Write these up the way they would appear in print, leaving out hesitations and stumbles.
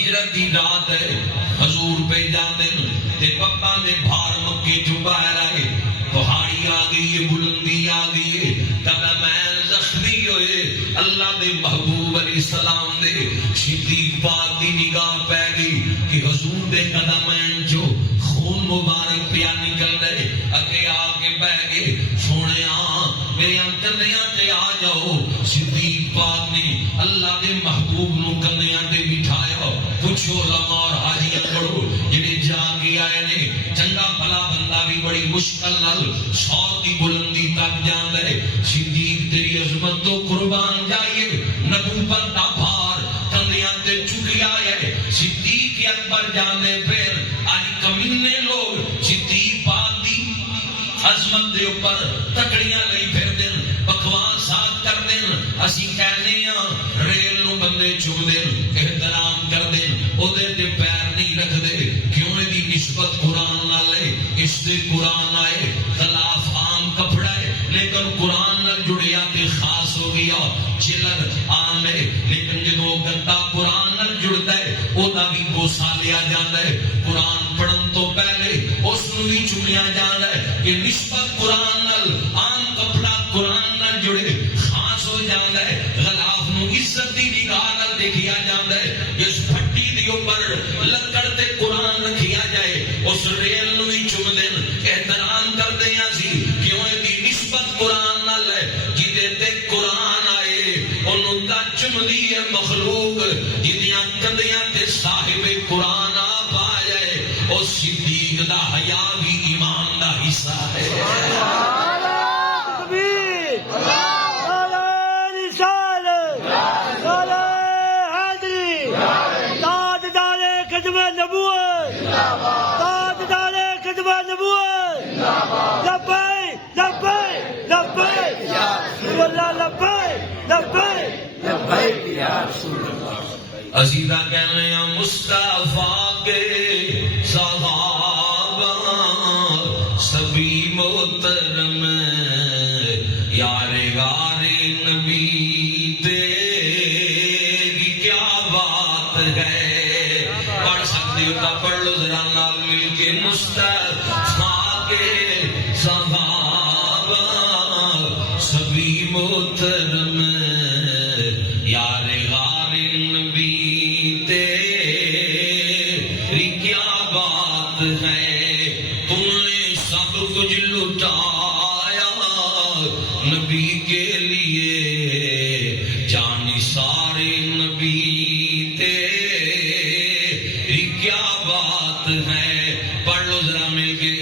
ہجرت دی رات ہے حضور پہ جاندے تے پپا دے بھار مکے چ باہر آئے پہاڑی آ گئی ہے بلندی آ گئی ہے قدمین زخمی ہوئے اللہ دے محبوب علیہ السلام دے صدیق پاک دی نگاہ پہ گئی کہ حضور دے قدمین جو خون مبارک پیا نکل رہے اگے آ کے بہ گئے سونے میرے کندیاں تے آ جاؤ صدیق پاک نے اللہ دے محبوب نو کندیاں تے بٹھایا پوچھو علماء اور حاجیاں پڑھو جڑے جا کے آئے نے چنگا بھلا بندہ بھی بڑی مشکل نال سو کی بلندی تک جاندا ہے صدیق تیری عظمت تو قربان جائیے نبوت دا بھار کندیاں تے چکیا ہے صدیق اکبر جاندے پھر آج کمینے لوگ صدیق پاک دی عظمت دے اوپر تکڑیاں لئی پھر دن بکواس ساتھ کر دن اسی کہنے ہاں ریل نو بندے چوم دن احترام کر دن او دے تے پیر نہیں رکھ دے کیوں دی نسبت قرآن نال ہے اس دے قرآن آئے خلاف عام کپڑا ہے لیکن قرآن نال جڑیا تے خاص ہو گیا چلر عام ہے لیکن جدو گندا قرآن نال جڑتا ہے او دا بھی بوسا لیا جاتا ہے قرآن پڑھن تو پہلے اس نو بھی چومیا جاتا ہے کہ نسبت قرآن نال عام کپڑا قرآن نال جڑے خاص ہو جاتا ہے غلاف نو عزت دی نگاہ نال دیکھیا جاتا ہے اس پھٹی دی اوپر لکڑ تے قرآن رکھیا جائے اس ریل نو بھی چوم دین احترام کردے ہاں سی کیوں دی نسبت قرآن نال ہے جدے تے قرآن آئے انہوں کا چمدی ہے مخلوق جدیاں کندیاں تے صاحب قرآن آپ آ جائے اور صدیق دا حیا بھی ایمان دا حصہ ہے عزیزہ کہنے ہیں مصطفیٰ کے صحابہ سبھی محترم یار غار نبی تیری کیا بات ہے پڑھ سکتے ہو تو پڑھ لو ذرا نال مل کے مصطفیٰ کے صحابہ سبھی محترم یار غار نبی تیری کیا بات ہے تم نے سب کچھ لٹایا نبی کے لیے جانی سارے نبی تیری کیا بات ہے پڑھ لو ذرا مل کے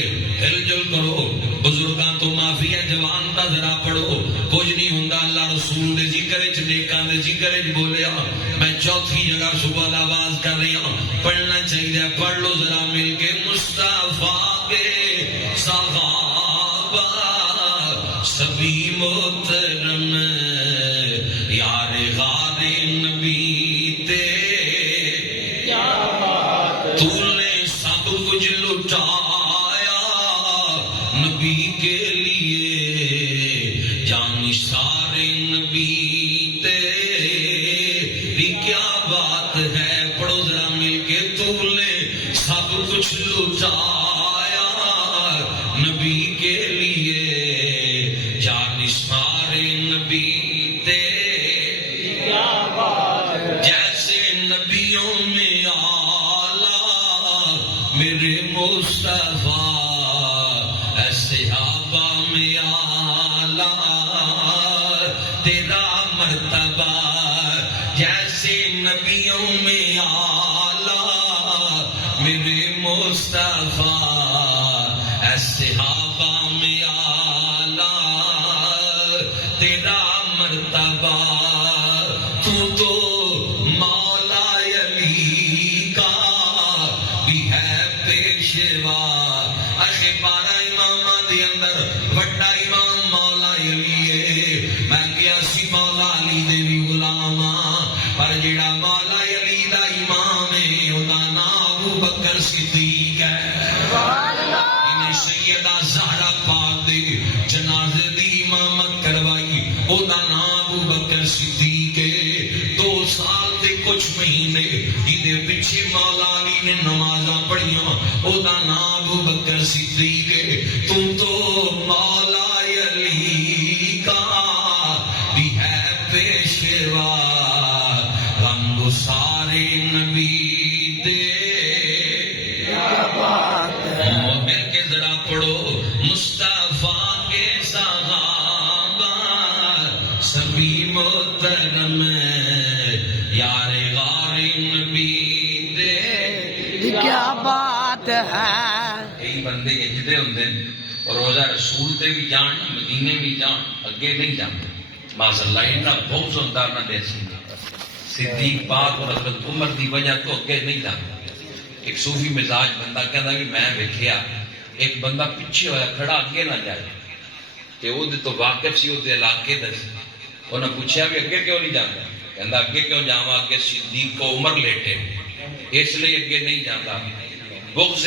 ہل جل کرو بزرگاں تو معافی ہے جوان کا ذرا پڑھو کچھ نہیں ہوں اللہ رسول دے ذکر چ نیکاں دے ذکر چ بولیا میں چوتھی جگہ صبح آواز کر رہی ہوں پڑھنا چاہیے پڑھ لو ذرا مل کے مصطفیٰ کے صحابہ سبھی محترم یار غار نبی تیری کیا بات تو نے سب کچھ لٹایا نبی کے لیے جانی سارے نبی تیری کیا بات ہے پڑھو ذرا مل کے تو نے سب کچھ لٹایا نبی کے لیے جانی سارے نبی تیری کیا بات ہے جیسے نبیوں میں آلہ میرے مصطفیٰ صحابہ میں آلہ تیرا مرتبہ جیسے نبیوں میں آلہ میرے مصطفیٰ صحابہ میں آلہ تیرا مرتبہ تو مولا علی کا بھی ہے پیشوا اخی بارہ امام دے اندر بڑا امام مولا علی ہے میں کیا سی مولا علی دے بھی غلام پر جڑا مولا علی دا امام ہے او دا نام ابو بکر صدیق ہے انہیں سیدہ زہرا پاک دے جنازے دی امامت کروائی او دا نام ابو بکر صدیق ہے 2 سال تے کچھ مہینے یہ پیچھے مولا علی نے نمازاں پڑھیاں او دا نام ابو بکر صدیق ہے تم تو مولا علی کا بھی ہے پیشوا رنگ سارے نبی دے مل کے ذرا پڑھو مصطفیٰ کے صحابہ سبھی محترم یار غار نبی دے کیا بات ہے یہی بندے جدے ہوندے اور روزہ رسول تے بھی جان مدینے بھی جان اگے نہیں جاندے ماشاء اللہ انہاں بہت ہوندہ نہ دے صدیق پاک اور حضرت عمر دی وجہ تو اگے نہیں جاندے ایک صوفی مزاج بندہ کہتا کہ میں ویکھیا ایک بندہ پیچھے ہویا کھڑا اگے نہ جائے کہ وہ تو واقف سی وہ علاقے دا سی انہوں نے پوچھا بھی اگے کیوں نہیں جاتا کہتا اگے کیوں جاواں اگے صدیق کو عمر لیٹے اس لیے اگے نہیں جاتا بغض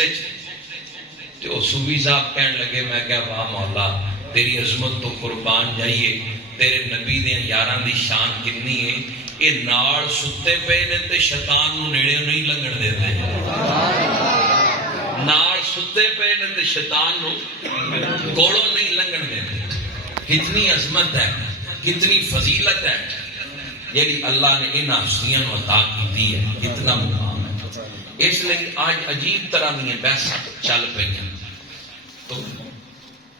تو صوفی صاحب کہنے لگے میں کہا واہ مولا تیری عظمت تو قربان جائیے تیرے نبی دے یاراں دی شان کتنی ہے یہ نال ستے پے نے تے شیطان نو نیڑے نہیں لنگن دیتے نال ستے پے نے تے شیطان نو کوڑوں نہیں لنگن دیتے کتنی عظمت ہے کتنی فضیلت ہے یعنی اللہ نے ان ہستیاں نو عطا کی ہے کتنا مقام ہے اس لیے آج عجیب طرح دی بحثاں چل پئی تو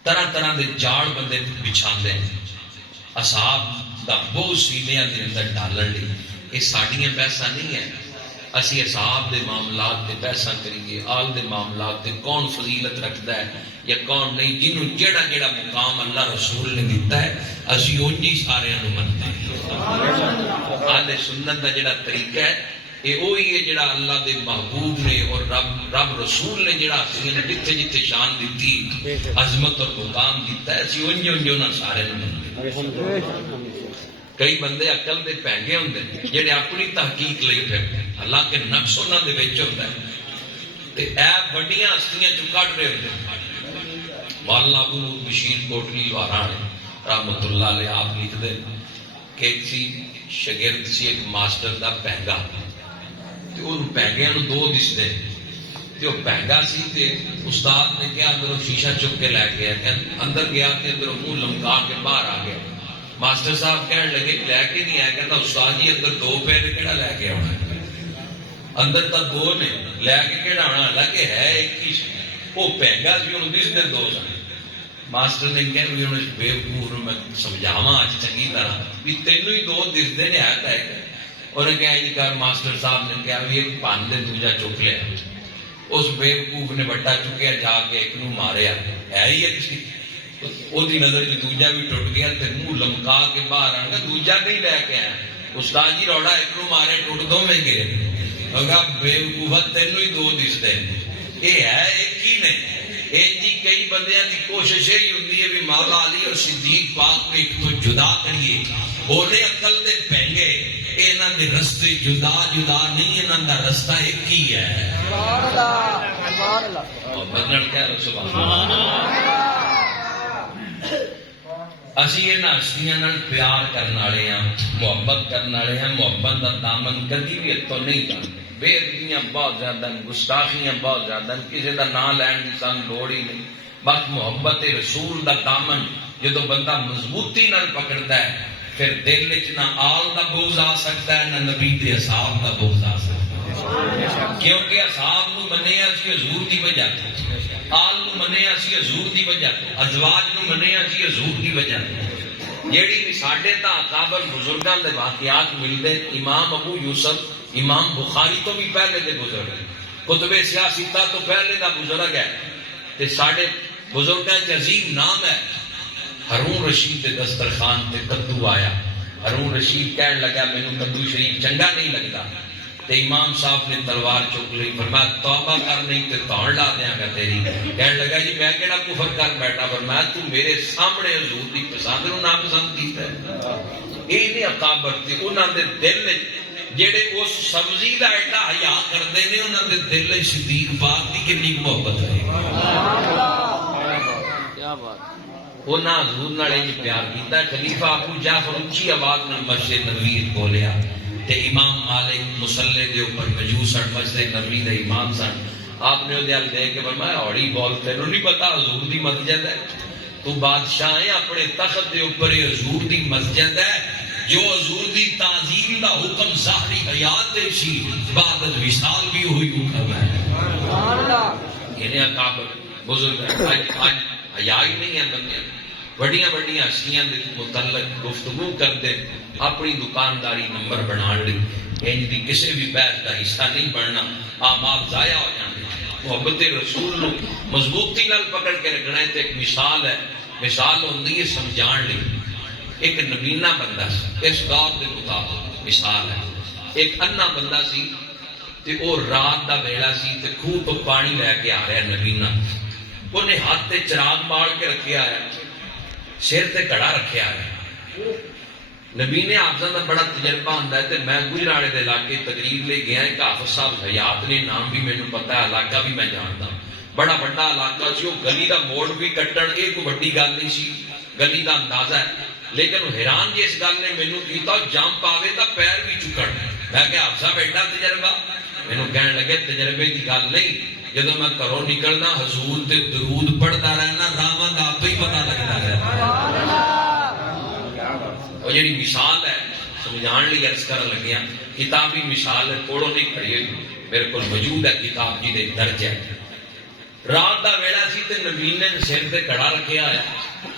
طرح طرح دے جاڑ بندے بچھاندے اصحاب دا بہت سیدیاں دے اندر ڈالن لی یہ ساڑیاں بحثاں نہیں ہیں اسی اصحاب دے معاملات دے بحثاں کریے آل دے معاملات دے کون فضیلت رکھتا ہے یا کون نہیں جنہوں جیڑا جیڑا مقام اللہ رسول نے دیتا ہے اسی اونجی سارے انہوں منتے ہیں آل سنت دا جیڑا طریقہ ہے یہ وہی ہے جڑا اللہ دے محبوب نے اور رب رسول نے جڑا اسی نے جتھے جتھے شان دیتی عظمت اور مقام دیتا ہے اسی انجو نہ سارے نے کئی بندے عقل دے پہنگے ہوندے جڑے اپنی تحقیق لے پھرتے ہیں اللہ کے نقش انہاں دے وچ ہوندا ہے تے اے بڑیاں ہستیاں چوں کڈ رہے ہوندے مولانا ابو بشیر کوٹلی لوہارا رحمۃ اللہ علیہ آپ لکھتے کہ ایک سی شاگرد سی ایک ماسٹر دا پہنگا پہنگے دو دستے وہ پہنگا سی تے استاد نے کیا اندروں شیشہ چک کے لے گیا اندر گیا تے اندروں منہ لمکا کے باہر آ گیا ماسٹر صاحب کہنے لگے لے کے نہیں آیا کہتا استاد جی اندر دو پے نے کہڑا لے کے آنا اندر تو دو نے لے کے کہڑا آنا حالانکہ ہے ایک ہی وہ پہنگا سی انہوں دستے دو سن ماسٹر نے کہا بھی انہوں بے وقوف میں سمجھاواں اج چنگی طرح بھی تینوں ہی دو دستے نے آیا ہے انہیں کہا یہ کہا ماسٹر صاحب نے کہا بھی ایک پان دے دوجا چک لیا اس بے وقوف نے بٹا چکیا جا کے ایک نو ماریا ہے ہی ایک سی وہ دی نظر جو دوجا بھی ٹوٹ گیا تے منہ لمکا کے باہر آنگا دوجا نہیں لے کے آیا استاد جی روڑا ایک نو مارے ٹوٹ دو میں گئے کہا بے وقوفت تینوں ہی دو دستے یہ ہے ایک ہی نہیں ایک جی کئی بندیاں دی کوشش یہی ہوندی ہے بھی مولا علی اور صدیق پاک کو ایک تو جدا کریے انہیں عقل دے پہنگے انہاں دے رستے جدا جدا نہیں انہاں دا رستہ ایک ہی ہے سبحان اللہ بدلن کہہ رہو سبحان اللہ اسی انہاں ہستیاں نال پیار کرن والے ہاں محبت کرن والے ہاں محبت دا دامن کدی بھی اتوں نہیں جاندے بے ادبیاں بہت زیادہ گستاخیاں بہت زیادہ کسی دا نام لین دی سان لوڑ ہی نہیں بس محبت رسول دا دامن جدوں بندہ مضبوطی نال پکڑدا ہے پھر دل وچ نہ آل دا بغض آ سکتا ہے نہ نبی دے اصحاب دا بغض آ سکتا ہے کیونکہ اصحاب نو منیا سی حضور دی وجہ تو آل نو منیا سی حضور دی وجہ تو ازواج نو منیا سی حضور دی وجہ تو جیڑی بھی ساڈے تا اکابر بزرگاں دے واقعات ملدے امام ابو یوسف امام بخاری تو بھی پہلے دے بزرگ ہیں کتب سیاستہ تو پہلے دا بزرگ ہے تے ساڈے بزرگاں چ عظیم نام ہے ہارون رشید دے دسترخوان تے کدو آیا ہارون رشید کہنے لگا مینوں کدو شریف چنگا نہیں لگتا تے امام صاحب نے تلوار چک لی فرمایا توبہ کر نہیں تے توڑ لا دیاں گا تیری کہنے لگا جی میں کہڑا کفر کر بیٹھا فرمایا تو میرے سامنے حضور دی پسند نو ناپسند کیتا ہے یہ نہیں اکابر تے انہاں دے دل جڑے اس سبزی دا ایڈا حیا کردے نے انہاں دے دل وچ صدیق پاک دی کتنی محبت ہے کیا بات انہاں حضور نال انج پیار کیتا خلیفہ ابو جعفر اونچی آواز نال مسجد نبوی بولیا تے امام مالک مصلے دے اوپر موجود سن، مسجد نبوی دے امام سن. آپ نے وہ دے کے فرمایا اوڑی بول تینوں نہیں پتا حضور دی مسجد ہے؟ تو بادشاہ ہے اپنے تخت دے اوپر حضور دی مسجد ہے جو حضور دی تعظیم دا حکم ظاہری حیات دے سی بعد وصال بھی ہوئی حکم ہے. انہیں اکابر بزرگ آج حیا ہی نہیں ہے بندے بڑیاں بڑیاں ہستیاں دے متعلق گفتگو کرتے اپنی دکانداری نمبر بنا لی انج دی کسی بھی بحث کا حصہ نہیں بننا، اعمال ضائع ہو جانے. محبت رسول نو مضبوطی نال پکڑ کے رکھنا ہے. ایک مثال ہے، مثال ہوندی ہے سمجھان لی. ایک نبینہ بندہ سی اس دور دے مطابق مثال ہے. ایک انا بندہ سی تے او رات دا ویلا سی تے خوہ تو پانی لے کے آ رہا ہے نبینہ. انہیں ہاتھ تے چراغ بال کے رکھیا ہے، سر تے کڑا رکھیا ہے. نبی نے حافظ کا بڑا تجربہ ہوتا ہے. میں گجراڑے کے علاقے تقریر لے گیا، ایک حافظ صاحب حیات نے نام بھی مینوں پتا ہے، علاقہ بھی میں جانتا. بڑا بڑا علاقہ سی، وہ گلی کا موڑ بھی کٹن یہ کوئی بڑی گل نہیں سی، گلی کا اندازہ ہے. لیکن حیران جی اس گل نے مینوں کیتا جمپ آوے تو پیر بھی چکن. میں کہ حافظ صاحب ایڈا تجربہ؟ مینوں کہنے لگے تجربے کی گل نہیں، جدو میں گھروں نکلنا حضور تے درود پڑھتا رہنا راواں دا آپ ہی پتا لگتا رہتا. وہ جڑی مثال ہے سمجھان لی عرض کرن لگیا، کتابی مثال ہے، کوڑوں نہیں کھڑی ہوئی، میرے کو موجود ہے کتاب جی دے درج ہے. رات دا ویلا سی تے نبی نے سر تے کڑا رکھیا ہے،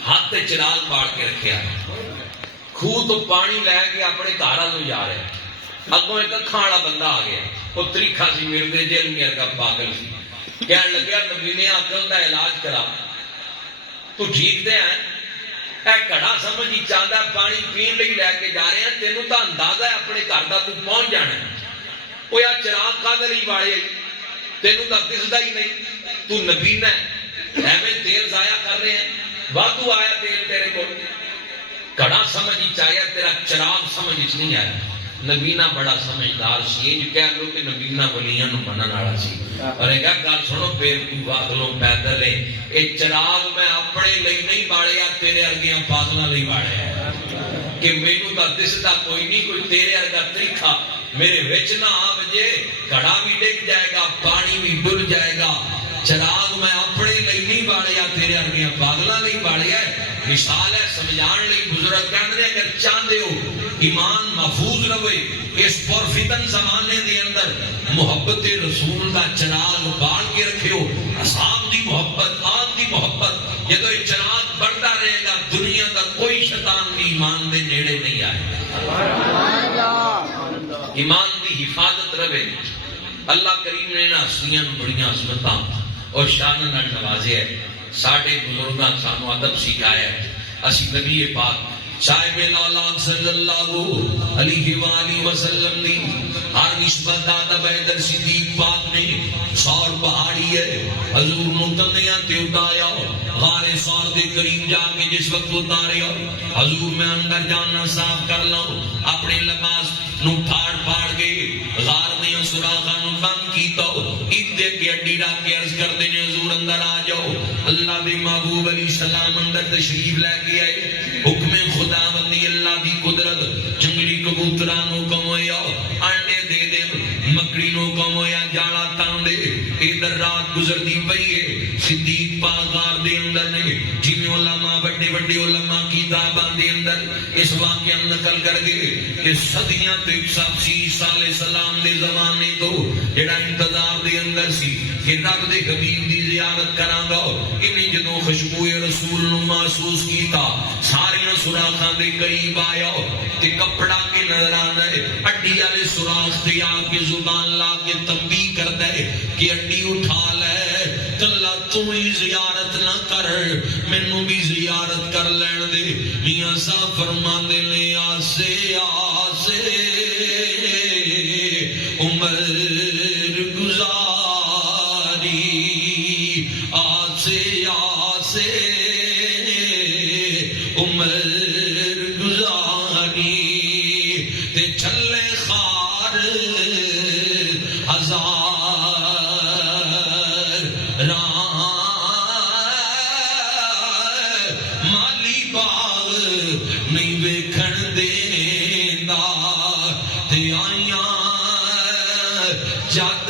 ہاتھ تے چراغ پاڑ کے رکھیا ہے. خوہ تو پانی لے کے اپنے گھر والوں جا رہے. اگوں ایک اکھاں والا بندہ آ گیا، وہ تریکھا سی، مرد جیل میں کا پاگل سی. کہنے لگیا نبی نے عقل دا علاج کرا، تو ٹھیک دے ہیں اے کڑا سمجھ ہی چاہتا پانی پین لئی لے کے جا رہے ہیں، تینوں تو اندازہ ہے اپنے گھر کا تو پہنچ جانا ہے. وہ یا چراغ کھا لئی واڑے تینوں تو دسدا ہی نہیں، تو نبی نے ایویں تیل ضائع کر رہے ہیں، وادو آیا تیل تیرے کو. کڑا سمجھ ہی چاہیا، تیرا چراغ سمجھ ہی نہیں آیا. نبینا بڑا سمجھدار سی، یہ کہہ لو کہ نبینا ولیاں نو منن والا سی. اور ایک گل سنو بیوقوف پاگلوں پیدل ہے، یہ چراغ میں اپنے لئی نہیں باڑیا، تیرے ارگیاں پاگلاں لئی باڑیا کہ مینوں تا دسدا کوئی نہیں، کوئی تیرے ارگا تریکھا میرے وچ نہ آ وجے، گھڑا بھی ڈگ جائے گا، پانی بھی ڈل جائے گا. چراغ میں اپنے لئی نہیں باڑیا، تیرے ارگیاں پاگلاں لئی باڑیا. مثال ہے سمجھان لئی. بزرگ کہندے اگر چاہندے ہو ایمان محفوظ رہے اس پرفتن زمانے دے اندر، محبت رسول دا چراغ بال کے رکھیو. اصحاب دی محبت، آپ دی محبت، جدو یہ چراغ بڑھتا رہے گا دنیا کا کوئی شیطان بھی ایمان دے نیڑے نہیں آئے. ایمان دی حفاظت رہے. اللہ کریم نے ہستیاں بڑیاں عظمتاں اور شان نال نوازے ہے. ساڈے بزرگاں سانو ادب سکھایا ہے. اسی نبی پاک صاحب الاولاد صلی اللہ علیہ وآلہ وسلم دی ہر نسبت دادا بیدر صدیق پاک نے سور پہاڑی ہے حضور نو کندیاں تے اتاریا. غار سور دے قریب جا کے جس وقت اتاریا حضور میں اندر جانا صاف کر لو، اپنے لباس نو پھاڑ پھاڑ کے غار دیاں سوراخاں نو بند کیتا. ادھے کے اڈی رکھ کے عرض کردے نے حضور اندر آ جاؤ. اللہ دے محبوب علیہ السلام اندر تشریف لے کے آئے. حکم خدا بندی اللہ دی قدرت، جنگلی کبوتراں نو حکم ہویا انڈے دے دے، مکڑی نو حکم ہویا جالا تان دے. ادھر رات گزرتی پئی ہے. صدیق پاک غار دے اندر نے جویں علماء بڑے بڑے علماء کتاباں دے اندر اس واقعہ نقل کر گئے کہ صدیاں تے 180 سال سلام دے زمانے تو جڑا انتظار دے اندر سی کہ رب دے حبیب دی زیارت کراں گا. انہیں جدوں خوشبو رسول نو محسوس کیتا ساریاں سوراخاں دے قریب آیا تے کپڑا کے نظر آندا ہے. اڈی والے سوراخ تے آ کے زبان لا کے تنبیہ کردا ہے کہ اڈی اٹھا لے، کلا تو ہی زیارت نہ کر، مینوں بھی زیارت کر لین دے. میاں صاحب فرماندے نے آسے آسے عمر گزاری، آسے آسے عمر گزاری، تے چھلے خار ہزار مالی باغ نہیں ویکھن دیندا، تے آئیاں جد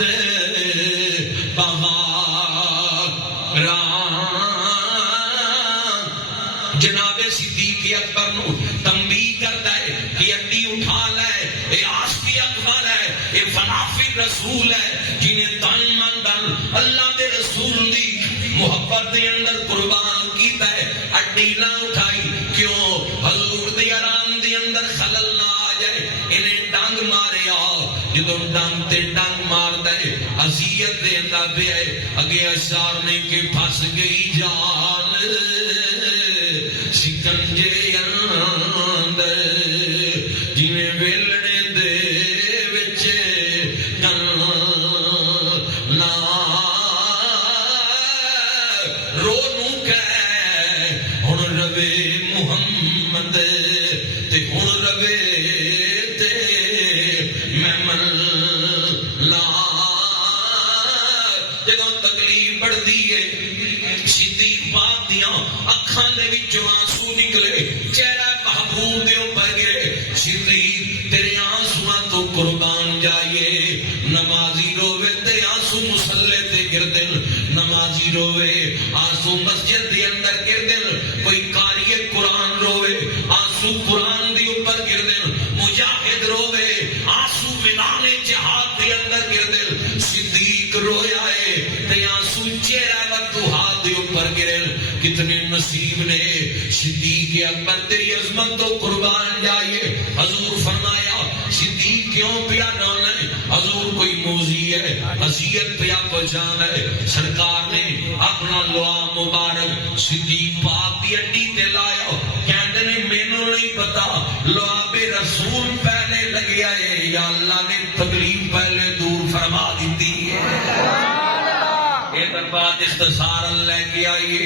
جناب صدیق اکبر نو تنبیہ کرتا ہے کہ اڈی اٹھا لے، اے عاشق اکبر ہے، اے فنافی رسول ہے جنہیں تن من دن اللہ دے رسول دی محبت دے اندر قربان کیتا ہے، اڈی نہ اٹھائی کیوں حضور دے آرام دے اندر خلل نہ آ جائے، انہیں ڈنگ ماریا، جدو ڈنگ تے ڈنگ مارتا ہے اذیت دے اندر پہ ہے، اگے اشعار نے کہ پھنس گئی جان شکنجے اندر جویں ویلڑے دے وچ نا رو نو کہہ ہن روے محمد تے ہن روے تے میں من لا جدوں تکلیف بڑھدی ہے صدیق پاک دیاں اکھاں دے وچوں آنسو نکلے، چہرہ محبوب دے اوپر گرے، صدیق تیرے آنسواں تو قربان جائیے، نمازی روے تے آنسو مصلے تے گردن، نمازی روے آنسو مسجد دے اندر گردن، کوئی قاری قرآن روے آنسو قرآن دے اوپر گردن، مجاہد روے آنسو میدان جہاد دے اندر گردن، صدیق رویا ہے تے آنسو چہرہ وضوحا دے اوپر گرن، کتنے نصیب نے صدیق اکبر تیری عظمت تو قربان جائیے۔ حضور فرمایا صدیق کیوں پیا رونا ہے؟ حضور کوئی موذی ہے، اذیت پیا پہنچانا ہے۔ سرکار نے اپنا لوا مبارک صدیق پاک دی اڈی تے لایا، کہندے نے مینوں نہیں پتا لعاب رسول پہلے لگیا ہے یا اللہ نے تکلیف پہلے دور فرما دیتی ہے۔ ادھر بات اختصار لے کے آئیے،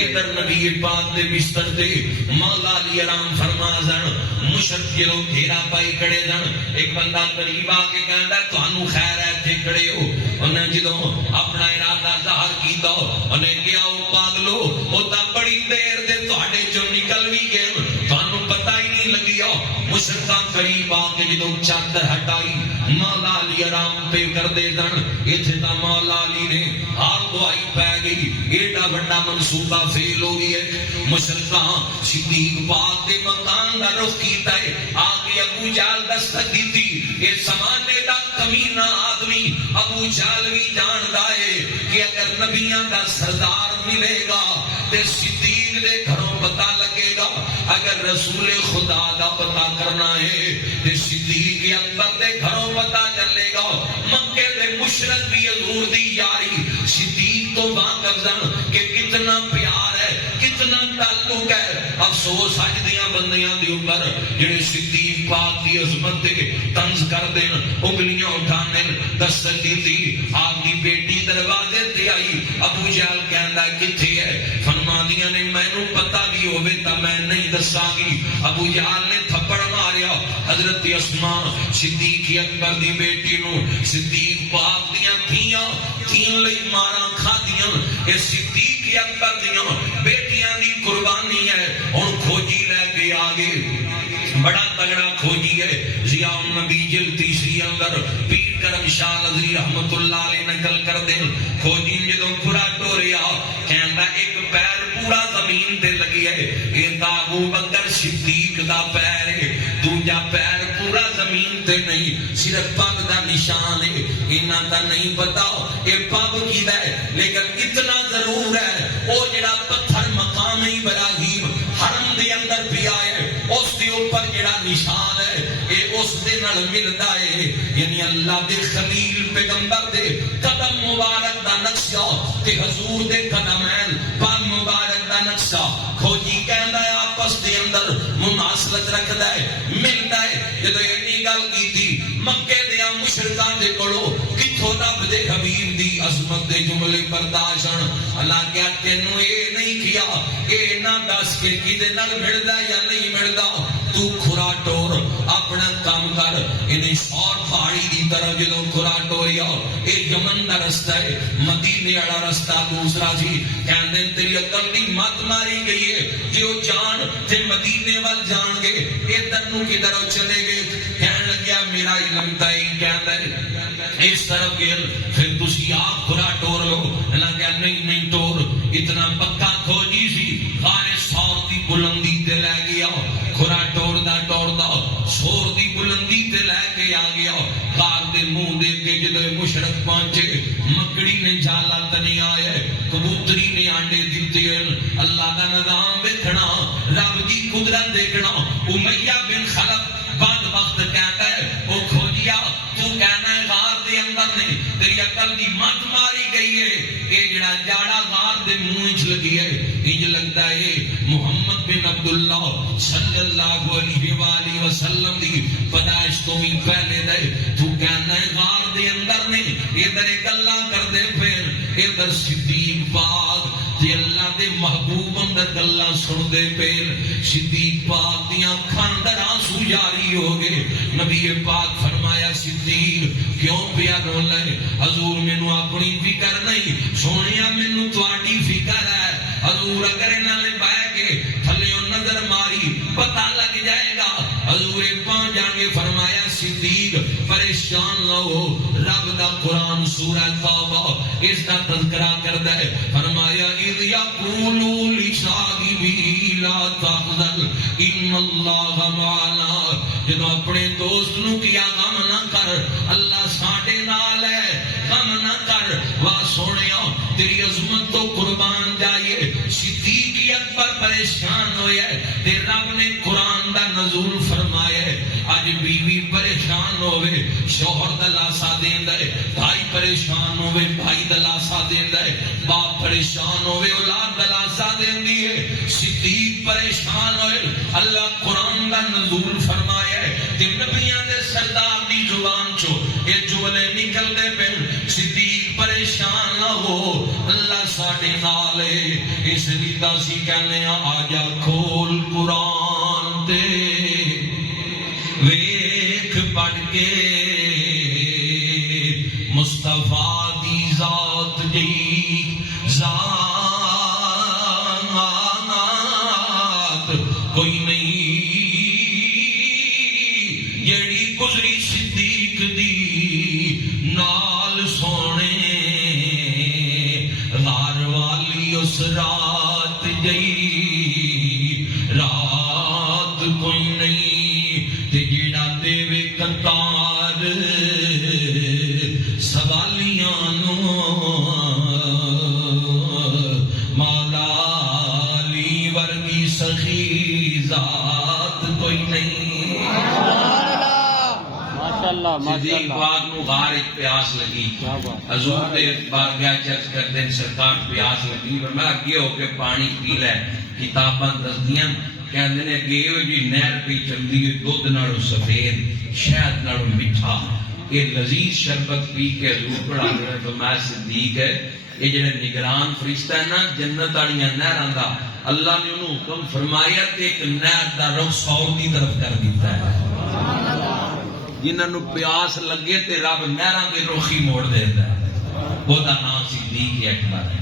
ادھر نبی پاک دے بستر دے مولا علی آرام فرما سن، مشرک جدوں گھیرا پائی کھڑے سن، ایک بندہ قریب آ کے کہندا تانوں خیر ہے اتھے کھڑے ہو، انہیں جدوں اپنا ارادہ ظاہر کیتا انہیں کہا او پاگلو او تاں بڑی دیر دے تہاڈے چوں نکل وی گئے تانوں پتہ ہی نہیں لگیا۔ مشرکاں قریب آ کے جدوں چادر ہٹائی مولا علی آرام پہ کر دے سن، ایتھے تاں مولا علی نے حال دعائی پہ گئی، ایڈا بڑا منصوبہ فیل ہو گئی ہے۔ مشرکاں صدیق پاک دے مکان دا رخ کیتا ہے، آگے ابو جہل دستک دیتی، یہ زمانے دا کمینہ آدمی ابو جہل بھی جاندا ہے کہ اگر نبیاں دا سردار ملے گا تے صدیق دے گھروں پتہ لگے گا، اگر رسول خدا دا پتہ کرنا ہے تے صدیق اکبر دے گھروں پتہ چلے گا۔ مکے دے مشرک بھی حضور دی یاری صدیق تو واقف سن کہ کتنا پیار ہے، کتنا تعلق ہے۔ افسوس اج دیاں بندیاں دے اوپر جڑے صدیق پاک دی عظمت تے طنز کر دین، انگلیاں اٹھانے، دستک دیتی، آپ دی بیٹی دروازے تے آئی، ابو جہل کہندا کتھے ہے؟ فرماندیاں نے مینوں پتہ بھی ہوے تا میں نہیں دساں گی۔ ابو جہل نے تھپڑ ماریا حضرت اسماء صدیق اکبر دی بیٹی نو، صدیق پاک دیاں تھیاں لئی ماراں کھادیاں، اے صدیق اکبر دیاں بیٹیاں دی قربانی ہے۔ ہن کھوجی لے کے آگے بڑا تگڑا کھوجی ہے، ضیاء النبی جلد تیسری اندر پیر کرم شاہ نظری رحمت اللہ علیہ نقل کر دیں، کھوجی جدوں کھڑا ٹوریا کہندا ایک پیر پورا زمین تے لگی ہے، یہ تا ابو بکر صدیق دا پیر ہے، دوجا پیر پورا زمین تے نہیں، صرف پگ دا نشان ہے۔ انہاں دا نہیں پتا یہ پگ کیدا ہے، لیکن اتنا ضرور ہے او جڑا پتھر مقام ابراہیم حرم دے اندر پیا ہے اس دے اوپر جڑا نشان ہے اے اس دے نال ملدا ہے، یعنی اللہ دے خلیل پیغمبر دے قدم مبارک دا نقشہ تے حضور دے قدمین پاک مبارک دا نقشہ۔ کھوجی کہندا ہے آپس دے اندر مماثلت رکھدا ہے، ملدا ہے۔ جدوں اینی گل کیتی مکے دیاں مشرکاں دے کولوں کتھوں رب دے حبیب دی عظمت دے جملے برداشت ہن، اللہ کہیا تینوں اے نہیں کیا، اے نہ دس کے کدے نال ملدا یا نہیں ملدا، تو کھرا ٹور اپنا کام کر۔ انہیں شور پہاڑی دی طرف جدوں کھرا ٹوریا، اے یمن دا رستہ ہے، مدینے والا رستہ دوسرا سی، کہندے تیری عقل دی مت ماری گئی ہے، جے او جان تے مدینے وال جان گے ادھر نو کدھر چلے گئے؟ کہن لگیا میرا علم تائی کہتا ہے اس طرف گئے پھر تسی آپ کھرا ٹور لو اللہ کہا نہیں ٹور اتنا پکا کھوجی سی غار سور دی بلندی تے لے گیا کھرا ٹور دا سور دی بلندی تے لے کے آ گیا غار دے منہ دے کے جدو مشرق پہنچے مکڑی نے جالا تنی آئے کبوتری نے آنڈے دیتے اللہ دا نظام دیکھنا رب دی قدرت دیکھنا امیہ بن خلف بعد وقت کہتا ہے وہ کھوجیا تو کہنا ہے غار دے اندر نے تیری عقل دی مت ماری گئی ہے یہ جڑا جاڑا غار دے منہ لگی ہے انج لگتا ہے محمد بن عبداللہ صلی اللہ علیہ وآلہ وسلم دی پیدائش تو بھی پہلے دے تو کہنا ہے غار دے اندر نے ادھر گلاں کر دے پھر ادھر صدیق پاک تے اللہ دے محبوب اندر گلاں سن دے پھر صدیق پاک دیاں کھاندر آنسو جاری ہو گئے نبی پاک فرمایا صدیق کیوں پیا رول ہے حضور مینوں اپنی فکر نہیں سونیا مینوں تواڈی فکر ہے حضور اگر انہاں نے بہ کے تھلیوں نظر ماری پتہ لگ جائے گا حضور پہنچ جان گے فرمایا صدیق پریشان نہ ہو رب دا قرآن سورہ توبہ اس کا تذکرہ کرتا ہے فرمایا اذ یقولوا لصاحبہ لا تحزن ان اللہ معنا جب اپنے دوست نو کیا غم نہ کر اللہ ساڈے نال ہے غم نہ کر وا سونیا تیری عظمت تو قربان جائیے صدیقیت پر پریشان ہوئے تے رب نے قرآن دا نزول فرمایا اج بیوی پریشان ہوئے شوہر دلاسا دیندا ہے بھائی پریشان ہوئے بھائی دلاسا دیندا ہے باپ پریشان ہوئے اولاد دلاسا دیندی ہے صدیق پریشان ہوئے اللہ قرآن دا نزول فرمایا ہے تے نبیاں دے سردار دی زبان چو یہ جملے نکل دے پھر صدیق پریشان نہ ہو اللہ ساڈے نال ہے اس لیے اسی کہنے آجا کھول قرآن تے ویکھ پڑھ کے مصطفیٰ دی ذات جی ذات کوئی نہیں جڑی گزری صدیق دی نال سونے غار والی اس رات جئی رات کوئی نہیں تے جڑا دے قطار سوالیاں نو مولا علی ورگی سخی ذات کوئی نہیں صدیق پاک نو غار ایک پیاس لگی حضور دے بارگاہ چرچ کردے سرکار پیاس لگی فرمایا اگے ہو کے پانی پی لے کتاباں دسدیاں کہندے نے کہ یہ جی نہر پہ چلدی ہے دودھ نالوں سفید شہد نالوں میٹھا یہ لذیذ شربت پی کے حضور پڑھا دے تو میں صدیق ہے یہ جڑے نگران فرشتہ ہے نا جنت والیاں نہراں دا اللہ نے انہوں حکم فرمایا کہ ایک نہر دا رخ سور دی طرف کر دیتا ہے جنہوں پیاس لگے تے رب نہراں دے رخ ہی موڑ دیتا ہے وہ دا نام صدیق اکبر ہے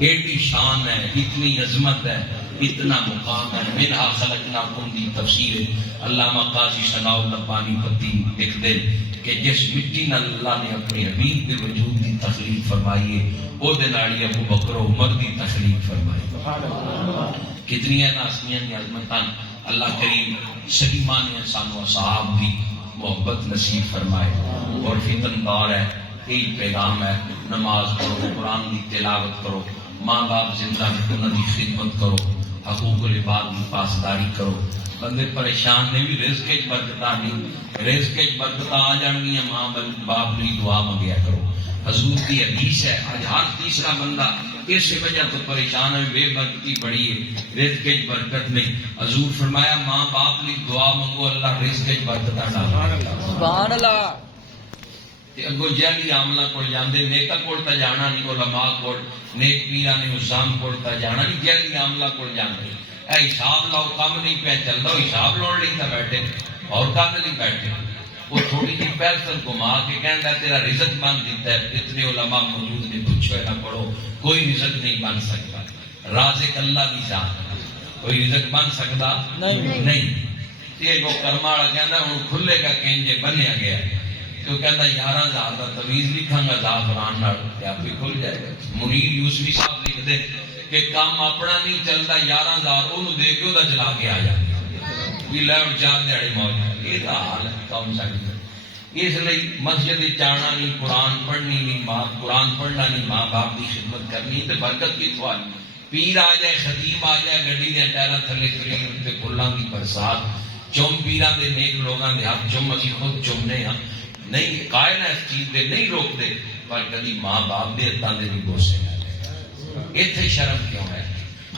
ایڈی شان ہے اتنی عظمت ہے اتنا مقام ہے منہا خلقناکم دی تفسیر علامہ قاضی ثناء الربانی پتی لکھ دے کہ جس مٹی نال اللہ نے اپنے حبیب دے وجود دی تخلیق فرمائی ہے او دے نالی ابو بکر و عمر دی تخلیق فرمائی کتنی ناسنیاں دی عظمتاں اللہ کریم سلیمان انسان و صحاب دی محبت نصیب فرمائے اور فتن دار ہے یہی پیغام ہے نماز پڑھو قرآن کی تلاوت کرو ماں باپ زندہ میں انہوں کی خدمت کرو حقوق العباد کی پاسداری کرو بندے پریشان نے بھی رزق وچ برکتاں نہیں رزق وچ برکتاں آ جانگیاں ماں باپ کی دعا منگیا کرو حضور کی حدیث ہے آج ہر تیسرا بندہ اس وجہ تو پریشان ہے بے برکتی بڑی ہے رزق وچ برکت نہیں حضور فرمایا ماں باپ کی دعا منگو اللہ رزق وچ برکتاں ڈالے سبحان اللہ اگو جہلی عاملہ کو جاندے نیکا کول تا جانا نہیں علماء کول نیک پیران حسام کول تا جانا نہیں جہلی عاملہ کو جاندے اے حساب لاؤ کام نہیں پہ چلتا حساب لوڑ نہیں تھا بیٹھے اور کام نہیں بیٹھے وہ تھوڑی جی پیسل گھما کے کہندا تیرا رزق بن دیتا ہے اتنے علماء موجود نے پوچھو نہ پڑھو کوئی رزق نہیں بن سکتا رازق اللہ کی ذات کوئی رزق بن سکتا نہیں یہ وہ کرم والا کہندا ہن کھلے گا کنجے بنیا گیا تو کہندا 11000 دا تویز لکھاں گا زعفران نال تے آپ ہی کھل جائے گا. منیر یوسفی صاحب لکھ دے کہ کام اپنا نہیں چلتا 11000 اونوں دے کے اودا چلا کے آ جائے بھی لے ہن 4 دیہڑی موج. یہ تا حال ہے قوم ساڈی. اس لیے مسجد جانا نہیں، قرآن پڑھنی نہیں، قرآن پڑھنا نہیں، ماں باپ کی خدمت کرنی تے برکت کتوں آئی. پیر آ جائے، خطیب آ جائے، گڈی دے ٹائراں تھلے ترین تے پھلاں دی برسات، چم پیراں دے نیک لوگاں دے ہاتھ چم اسی خود چمنے ہاں. نہیں قائل ہے اس چیز دے، نہیں روکتے، پر کبھی ماں باپ دے ہتھاں دے بھی بوسے لے. ایتھے شرم کیوں ہے؟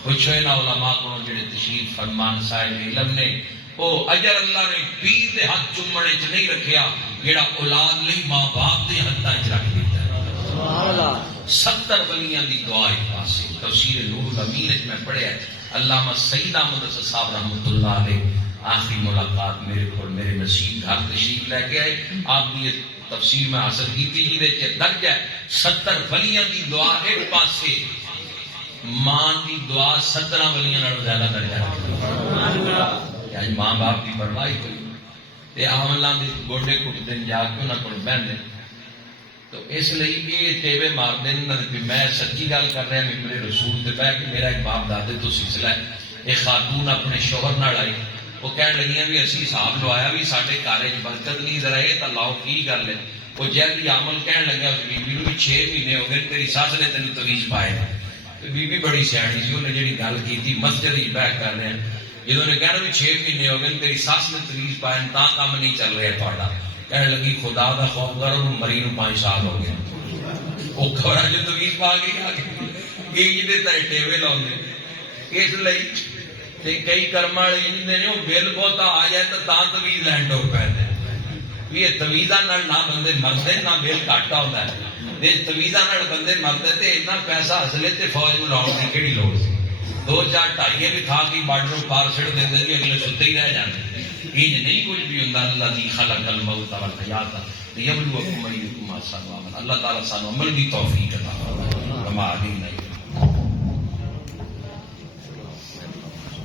پوچھو انہاں علماء کو جڑے تشریف فرمان صاحب علم نے، او اجر اللہ نے پیر دے ہاتھ چومنے چ نہیں رکھیا جڑا اولاد لئی ماں باپ دے ہتھاں چ رکھ دیتا ہے. سبحان اللہ. 70 ولیاں دی دعا ایک پاسے. تفسیر نور الامین میں پڑھیا علامہ سید احمد صاحب رحمۃ اللہ علیہ آخری ملاقات میرے کو میرے نصیب گھر تشریف لے کے آئے. آپ کی تفسیر میں حاصل کی تھی جی درج ہے 70 ولیاں دی دعا ایک پاسے، ماں دی دعا 17 ولیاں نال زیادہ درجہ ہے. یعنی ماں باپ کی پرواہی کوئی تے عملاں دے گوڈے گھٹتے جا کے انہاں کول بہندے. تو اس لیے یہ ٹیوے مار دین میں سچی گل کر رہا ممبر رسول تے بیٹھ کے میرا ایک باپ دادے تو سلسلہ ہے. ایک خاتون اپنے شوہر نال آئی، وہ کہن لگیاں بھی اسی حساب لوایا بھی ساڈے گھر وچ برکت نہیں ذرا یہ تے لاؤ کی گل ہے. وہ جہلی عمل کہن لگا اس بیبی نوں بھی 6 مہینے ہو گئے تیری سس نے تینوں تویز پائے. بیبی بڑی سیاਣੀ سی، انہیں جہی گل کی مسجد ہی بیٹھ کر رہے ہیں جدوں نے کہنا بھی 6 مہینے ہو گئے تیری سس نے تویز پائے تا کام نہیں چل رہا تھوڑا. کہنے لگی خدا دا خوف کرو مری نو 5 سال ہو گئے. وہ خبر جو تویز پا گئی آ گئی جی ٹیوے لاؤندے. اس لیے کئی کرم والے نے بل بہت آ جائے تو تویز لین ٹور پہ بھی یہ تویزاں نہ بندے مرتے نہ بل گھٹ آتا ہے. تویزاں بندے مرتے تو اتنا پیسہ اصل ہے فوج میں لاؤن کی کہڑی لوڑ سی. 2-4 ٹائیے بھی کھا کے بارڈر پار چھڑ دیں جی اگلے ستے ہی رہ جاتے. یہ نہیں کچھ بھی ہوتا. اللہ دی خلق الموت والحیات لیبلوکم ایکم احسن عملا. اللہ تعالیٰ سانو عمل دی توفیق عطا فرمائے.